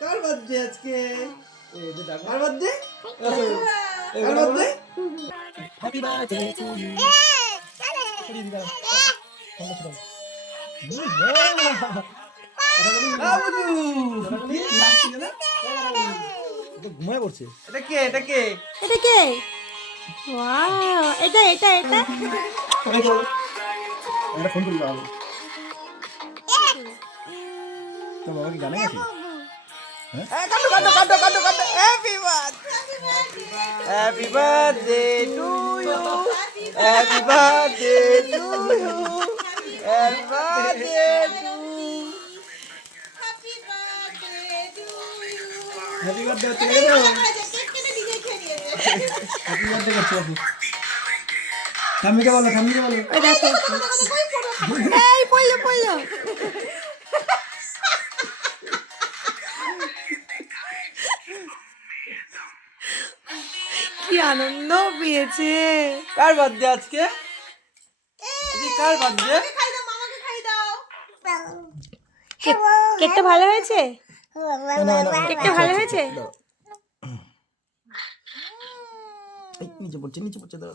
কার birthday আজকে? কার birthday? কার birthday? Happy birthday to you. ঘুমায় পড়ছে। এটা কে? এটা কে? এটা কে? ওয়াও, এটা এটা এটা একটা ফোন করবো আমি। তোর বাবা কি জানে গেছে? কাটো কাটো কাটো কাটো কাটো। Happy birthday, happy birthday to you, happy birthday to you, happy birthday to, happy birthday চলে গেল। হ্যাপি বার্থডে করছি আপু। ঠাম্মিকে বলো, ঠাম্মিকে বলো। ওই দেখো, এই পড়লো পড়লো। কি আনন্দ পেয়েছে। কার বার্থডে আজকে? কার বার্থডে? কেকটা ভালো হয়েছে? কেকটা ভালো হয়েছে? নিচে পড়ছে, নিচে পড়ছে, দাঁড়া।